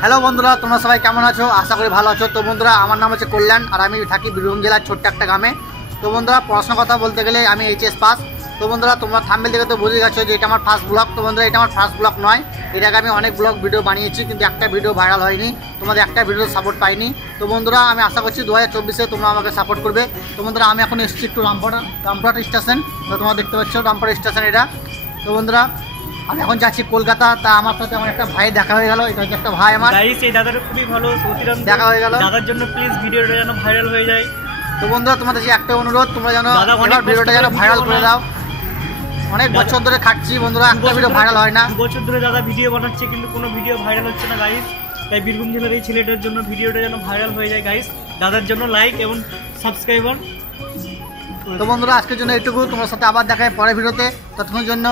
Hello বন্ধুরা, তোমরা সবাই কেমন আছো? আশা করি ভালো আছো। তো বন্ধুরা, আমার নাম হচ্ছে কল্যাণ আর আমি থাকি বীরভূম জেলার ছোট্ট একটা গ্রামে। তো বন্ধুরা, পড়াশোনার কথা বলতে গেলে আমি এইচএস পাস। তো বন্ধুরা, তোমরা থাম্বনেল দেখে তো বুঝে গেছো যে এটা আমার ফার্স্ট ব্লগ। তো বন্ধুরা, এটা আমার ফার্স্ট ব্লগ নয়, এর আগে আমি অনেক ব্লগ ভিডিও বানিয়েছি, কিন্তু একটা ভিডিও ভাইরাল হয়নি, তোমাদের একটা ভিডিও সাপোর্ট পাইনি। তো বন্ধুরা, আমি আশা করছি 2024-এ তোমরা আমাকে সাপোর্ট করবে। তো বন্ধুরা, আমি এখন এসেছি একটু রামপুরহাট স্টেশন। তো তোমরা দেখতে পাচ্ছ রামপুরহাট স্টেশন এটা। তো বন্ধুরা, আমি এখন যাচ্ছি কলকাতা। তা আমার সাথে আমার একটা ভাই দেখা হয়ে গেল। এটা হচ্ছে একটা ভাই আমার। গাইস, এই দাদাটা খুবই ভালো, দেখা হয়ে গেল। দাদার জন্য প্লিজ ভিডিওটা যেন ভাইরাল হয়ে যায়। তো বন্ধুরা, তোমাদের যে একটা অনুরোধ, তোমরা যেন ভিডিওটা যেন ভাইরাল করে দাও। অনেক বছর ধরে খাচ্ছি বন্ধুরা, একটা ভিডিও ভাইরাল হয় না। 2 বছর ধরে দাদা ভিডিও বানাচ্ছে, কিন্তু কোনো ভিডিও ভাইরাল হচ্ছে না গাইস। তাই বীরভূম জেলার এই ছেলেটার জন্য ভিডিওটা যেন ভাইরাল হয়ে যায় গাইস। দাদার জন্য লাইক এবং সাবস্ক্রাইবার। তো বন্ধুরা, আজকের জন্য এইটুকু। তোমার সাথে আবার দেখা হয় পরের ভিডিওতে। ততক্ষণের জন্য